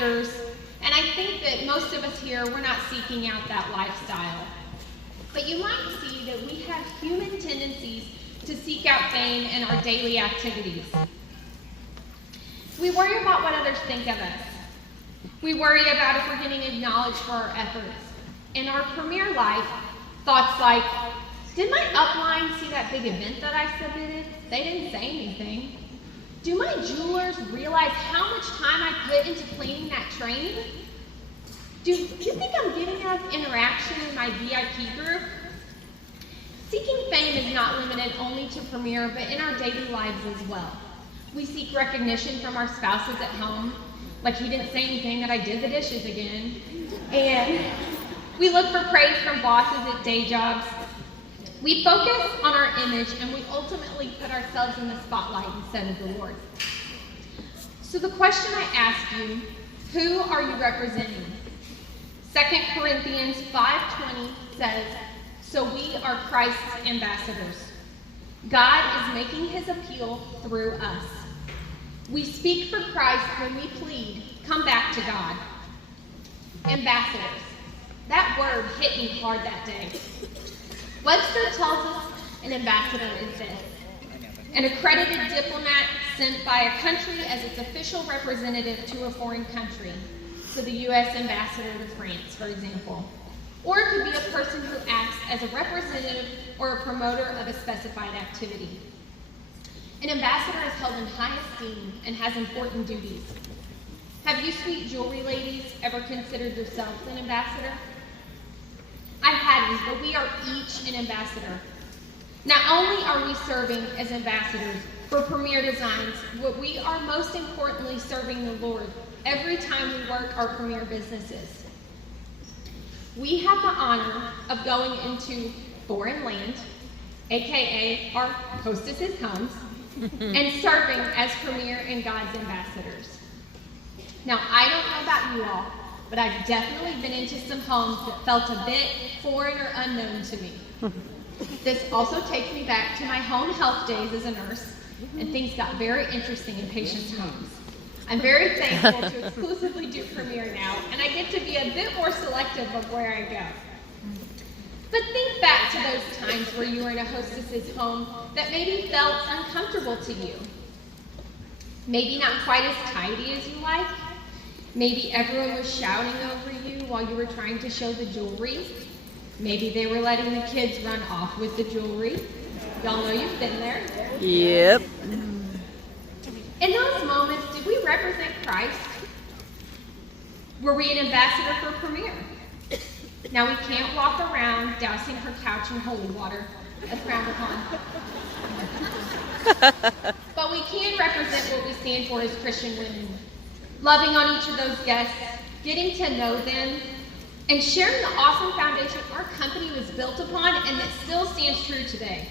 actors, and I think that most of us here, we're not seeking out that lifestyle. But you might see that we have human tendencies to seek out fame in our daily activities. We worry about what others think of us. We worry about if we're getting acknowledged for our efforts. In our premier life, thoughts like, did my upline see that big event that I submitted? They didn't say anything. Do my jewelers realize how much time I put into planning that training? Do you think I'm getting enough interaction in my VIP group? Seeking fame is not limited only to Premier, but in our daily lives as well. We seek recognition from our spouses at home, like he didn't say anything that I did the dishes again. And we look for praise from bosses at day jobs. We focus on our image and we ultimately put ourselves in the spotlight instead of the Lord. So the question I ask you, who are you representing? 2 Corinthians 5:20 says, so we are Christ's ambassadors. God is making his appeal through us. We speak for Christ when we plead, come back to God. Ambassadors. That word hit me hard that day. Webster tells us an ambassador is this: an accredited diplomat sent by a country as its official representative to a foreign country. So the U.S. ambassador to France, for example. Or it could be a person who acts as a representative or a promoter of a specified activity. An ambassador is held in high esteem and has important duties. Have you sweet jewelry ladies ever considered yourselves an ambassador? I hadn't, but we are each an ambassador. Not only are we serving as ambassadors for Premier Designs, but we are most importantly serving the Lord every time we work our Premier businesses. We have the honor of going into foreign land, aka our hostesses' homes, and serving as Premier and God's ambassadors. Now, I don't know about you all, but I've definitely been into some homes that felt a bit foreign or unknown to me. This also takes me back to my home health days as a nurse, and things got very interesting in patients' homes. I'm very thankful to exclusively do Premier now, and I get to be a bit more selective of where I go. But think back to those times where you were in a hostess's home that maybe felt uncomfortable to you. Maybe not quite as tidy as you like. Maybe everyone was shouting over you while you were trying to show the jewelry. Maybe they were letting the kids run off with the jewelry. Y'all know you've been there. Yep. In those moments, did we represent Christ? Were we an ambassador for Premier? Now, we can't walk around dousing her couch in holy water. That's frowned upon. But we can represent what we stand for as Christian women. Loving on each of those guests, getting to know them, and sharing the awesome foundation our company was built upon and that still stands true today.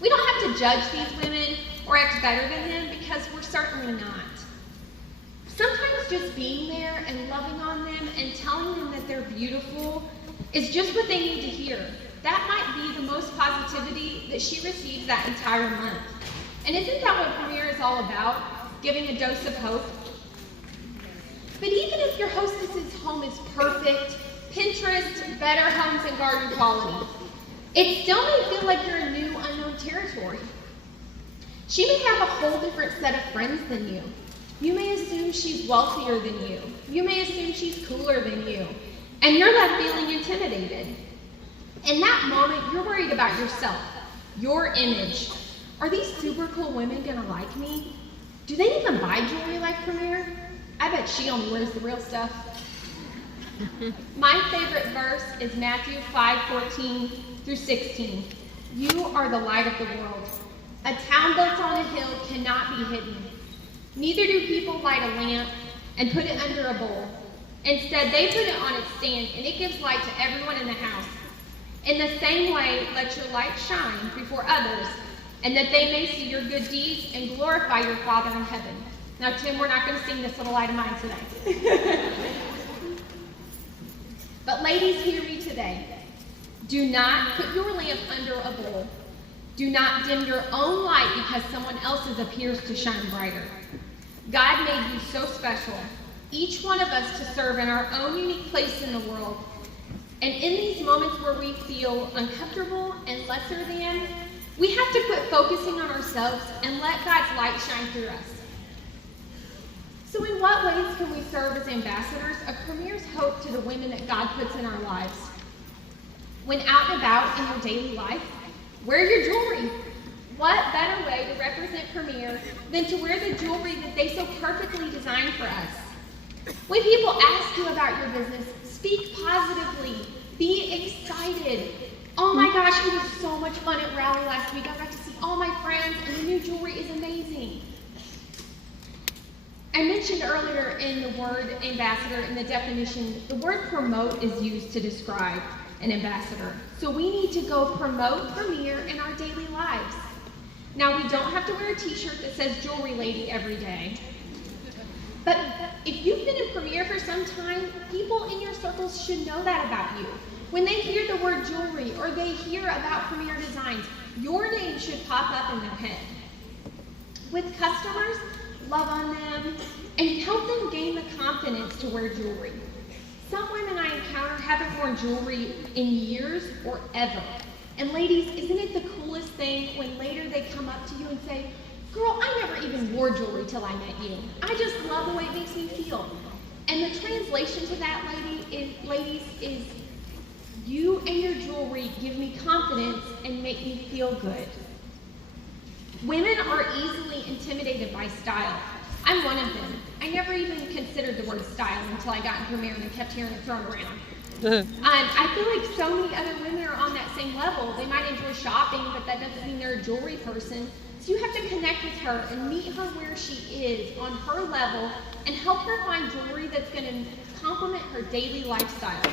We don't have to judge these women or act better than them because we're certainly not. Sometimes just being there and loving on them and telling them that they're beautiful is just what they need to hear. That might be the most positivity that she receives that entire month. And isn't that what Premier is all about? Giving a dose of hope? But even if your hostess's home is perfect, Pinterest, better homes and garden quality, it still may feel like you're in new, unknown territory. She may have a whole different set of friends than you. You may assume she's wealthier than you. You may assume she's cooler than you. And you're left feeling intimidated. In that moment, you're worried about yourself, your image. Are these super cool women gonna like me? Do they even buy jewelry like Premier? I bet she only wears the real stuff. My favorite verse is Matthew 5:14 through 16. You are the light of the world. A town built on a hill cannot be hidden. Neither do people light a lamp and put it under a bowl. Instead, they put it on its stand, and it gives light to everyone in the house. In the same way, let your light shine before others, and that they may see your good deeds and glorify your Father in heaven. Now, Tim, we're not going to sing this little light of mine today. But ladies, hear me today. Do not put your lamp under a bowl. Do not dim your own light because someone else's appears to shine brighter. God made you so special, each one of us to serve in our own unique place in the world. And in these moments where we feel uncomfortable and lesser than, we have to quit focusing on ourselves and let God's light shine through us. So in what ways can we serve as ambassadors of Premier's hope to the women that God puts in our lives? When out and about in your daily life, wear your jewelry. What better way to represent Premier than to wear the jewelry that they so perfectly designed for us? When people ask you about your business, speak positively. Be excited. Oh my gosh, it was so much fun at Rally last week. I got to see all my friends, and the new jewelry is amazing. I mentioned earlier in the word ambassador, in the definition, the word promote is used to describe an ambassador. So we need to go promote Premier in our daily lives. Now, we don't have to wear a t-shirt that says Jewelry Lady every day. But if you've been in Premier for some time, people in your circles should know that about you. When they hear the word jewelry or they hear about Premier Designs, your name should pop up in their head. With customers, love on them and help them gain the confidence to wear jewelry. Some women I encounter haven't worn jewelry in years or ever. And ladies, isn't it the coolest thing when later they come up to you and say, girl, I never even wore jewelry till I met you. I just love the way it makes me feel. And the translation to that, ladies, is you and your jewelry give me confidence and make me feel good. Women are easily intimidated by style. I'm one of them. I never even considered the word style until I got in Premier and kept hearing it thrown around. I feel like so many other women are on that same level. They might enjoy shopping, but that doesn't mean they're a jewelry person. So you have to connect with her and meet her where she is on her level and help her find jewelry that's going to complement her daily lifestyle.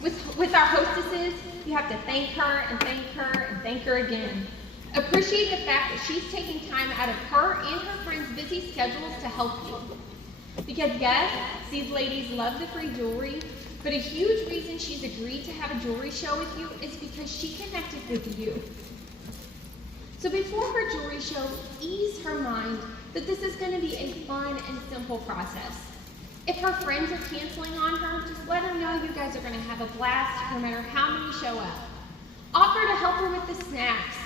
With our hostesses, you have to thank her and thank her and thank her again. Appreciate the fact that she's taking time out of her and her friends' busy schedules to help you. Because yes, these ladies love the free jewelry, but a huge reason she's agreed to have a jewelry show with you is because she connected with you. So before her jewelry show, ease her mind that this is going to be a fun and simple process. If her friends are canceling on her, just let her know you guys are going to have a blast no matter how many show up. Offer to help her with the snacks.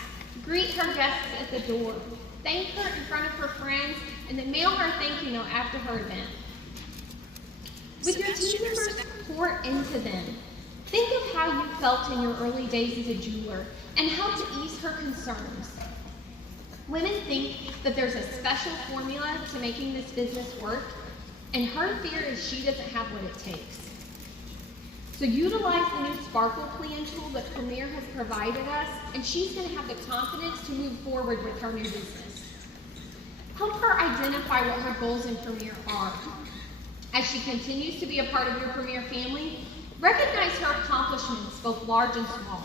Greet her guests at the door. Thank her in front of her friends, and then mail her a thank you note after her event. With your team members, pour into them. Think of how you felt in your early days as a jeweler and help to ease her concerns. Women think that there's a special formula to making this business work, and her fear is she doesn't have what it takes. So utilize the new Sparkle Plan tool that Premier has provided us, and she's going to have the confidence to move forward with her new business. Help her identify what her goals in Premier are. As she continues to be a part of your Premier family, recognize her accomplishments, both large and small.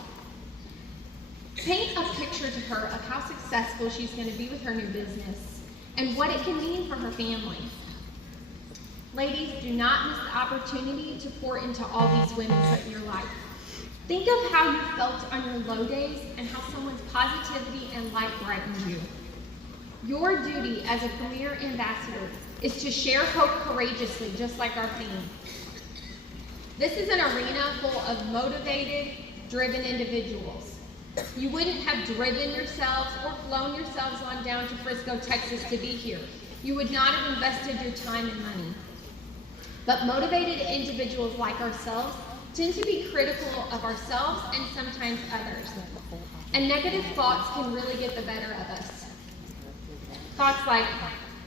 Paint a picture to her of how successful she's going to be with her new business and what it can mean for her family. Ladies, do not miss the opportunity to pour into all these women put in your life. Think of how you felt on your low days and how someone's positivity and light brightened you. Your duty as a Premier ambassador is to share hope courageously, just like our theme. This is an arena full of motivated, driven individuals. You wouldn't have driven yourselves or flown yourselves on down to Frisco, Texas to be here. You would not have invested your time and money. But motivated individuals like ourselves tend to be critical of ourselves and sometimes others. And negative thoughts can really get the better of us. Thoughts like,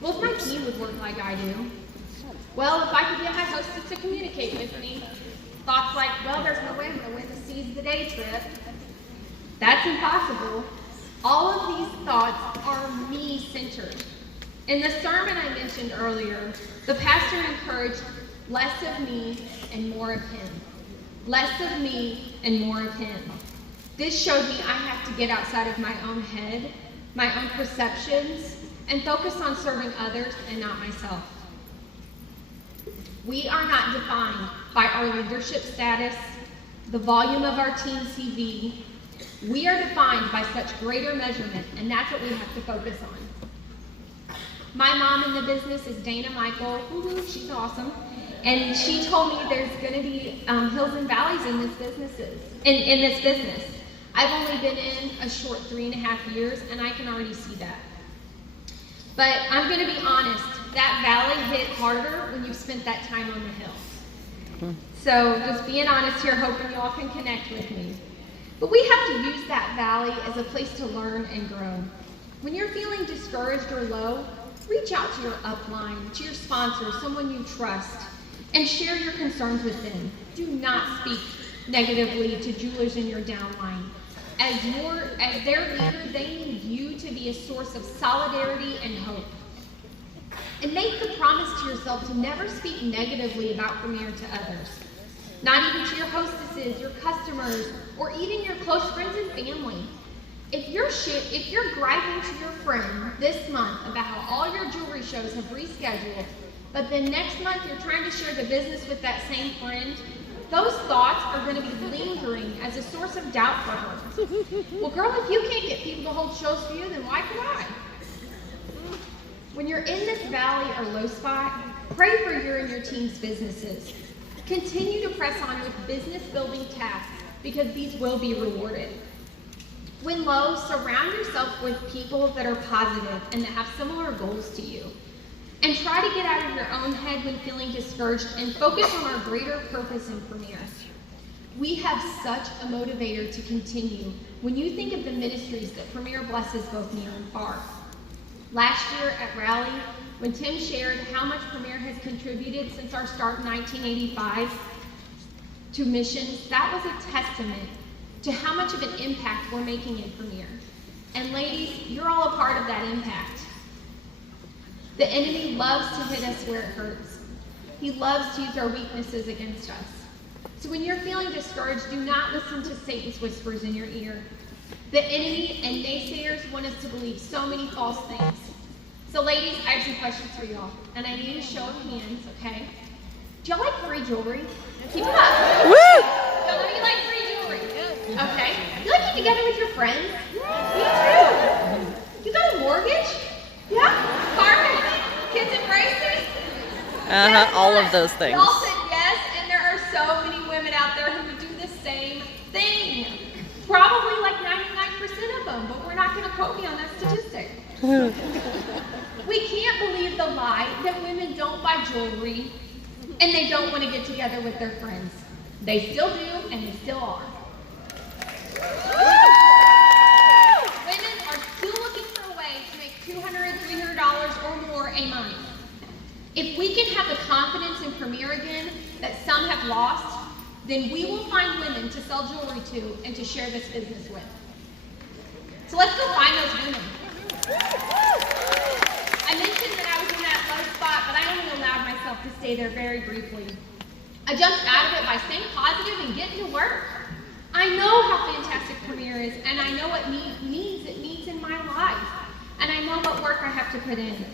well, if my team would work like I do. Well, if I could get my hostess to communicate with me. Thoughts like, well, there's no way I'm going to win the Seize the Day trip. That's impossible. All of these thoughts are me-centered. In the sermon I mentioned earlier, the pastor encouraged less of me and more of him. Less of me and more of him. This showed me I have to get outside of my own head, my own perceptions, and focus on serving others and not myself. We are not defined by our leadership status, the volume of our team CV. We are defined by such greater measurement, and that's what we have to focus on. My mom in the business is Dana Michael. Woo-hoo, she's awesome. And she told me there's going to be hills and valleys in this business. I've only been in a short 3.5 years, and I can already see that. But I'm going to be honest, that valley hit harder when you've spent that time on the hill. So just being honest here, hoping you all can connect with me. But we have to use that valley as a place to learn and grow. When you're feeling discouraged or low, reach out to your upline, to your sponsor, someone you trust, and share your concerns with them. Do not speak negatively to jewelers in your downline. As their leader, they need you to be a source of solidarity and hope. And make the promise to yourself to never speak negatively about Premier to others. Not even to your hostesses, your customers, or even your close friends and family. If you're griping to your friend this month about how all your jewelry shows have rescheduled, but then next month you're trying to share the business with that same friend, those thoughts are going to be lingering as a source of doubt for her. Well, girl, if you can't get people to hold shows for you, then why could I? When you're in this valley or low spot, pray for your and your team's businesses. Continue to press on with business-building tasks because these will be rewarded. When low, surround yourself with people that are positive and that have similar goals to you. And try to get out of your own head when feeling discouraged and focus on our greater purpose in Premier. We have such a motivator to continue when you think of the ministries that Premier blesses both near and far. Last year at Rally, when Tim shared how much Premier has contributed since our start in 1985 to missions, that was a testament to how much of an impact we're making in Premier. And ladies, you're all a part of that impact. The enemy loves to hit us where it hurts. He loves to use our weaknesses against us. So when you're feeling discouraged, do not listen to Satan's whispers in your ear. The enemy and naysayers want us to believe so many false things. So ladies, I have some questions for y'all, and I need a show of hands, okay? Do y'all like free jewelry? Keep it up. Woo! Y'all know you like free jewelry. Okay. You like getting together with your friends? Me too. You got a mortgage? Yeah. Car payment? Kids and braces? All of those things. Y'all said yes, and there are so many women out there who would do the same thing. Probably like 99% of them, but we're not going to quote me on that statistic. We can't believe the lie that women don't buy jewelry and they don't want to get together with their friends. They still do, and they still are. Women are still looking for a way to make $200, $300 or more a month. If we can have the confidence in Premier again that some have lost, then we will find women to sell jewelry to and to share this business with. So let's go find those women. I mentioned that I was in that low spot, but I only allowed myself to stay there very briefly. I jumped out of it by staying positive and getting to work. I know how fantastic Premier is, and I know what needs it means in my life, and I know what work I have to put in.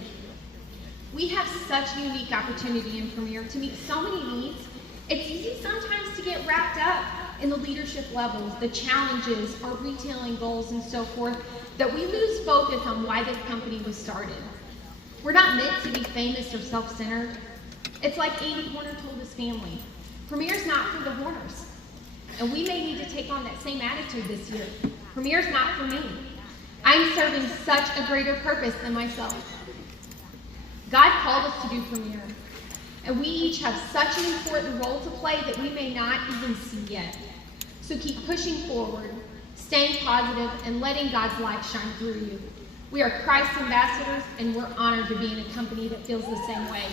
We have such a unique opportunity in Premier to meet so many needs. It's easy sometimes to get wrapped up in the leadership levels, the challenges, our retailing goals, and so forth, that we lose focus on why this company was started. We're not meant to be famous or self-centered. It's like Andy Horner told his family, Premier's not for the Horners. And we may need to take on that same attitude this year. Premier's not for me. I'm serving such a greater purpose than myself. God called us to do Premier, and we each have such an important role to play that we may not even see yet. So keep pushing forward, staying positive, and letting God's light shine through you. We are Christ's ambassadors, and we're honored to be in a company that feels the same way.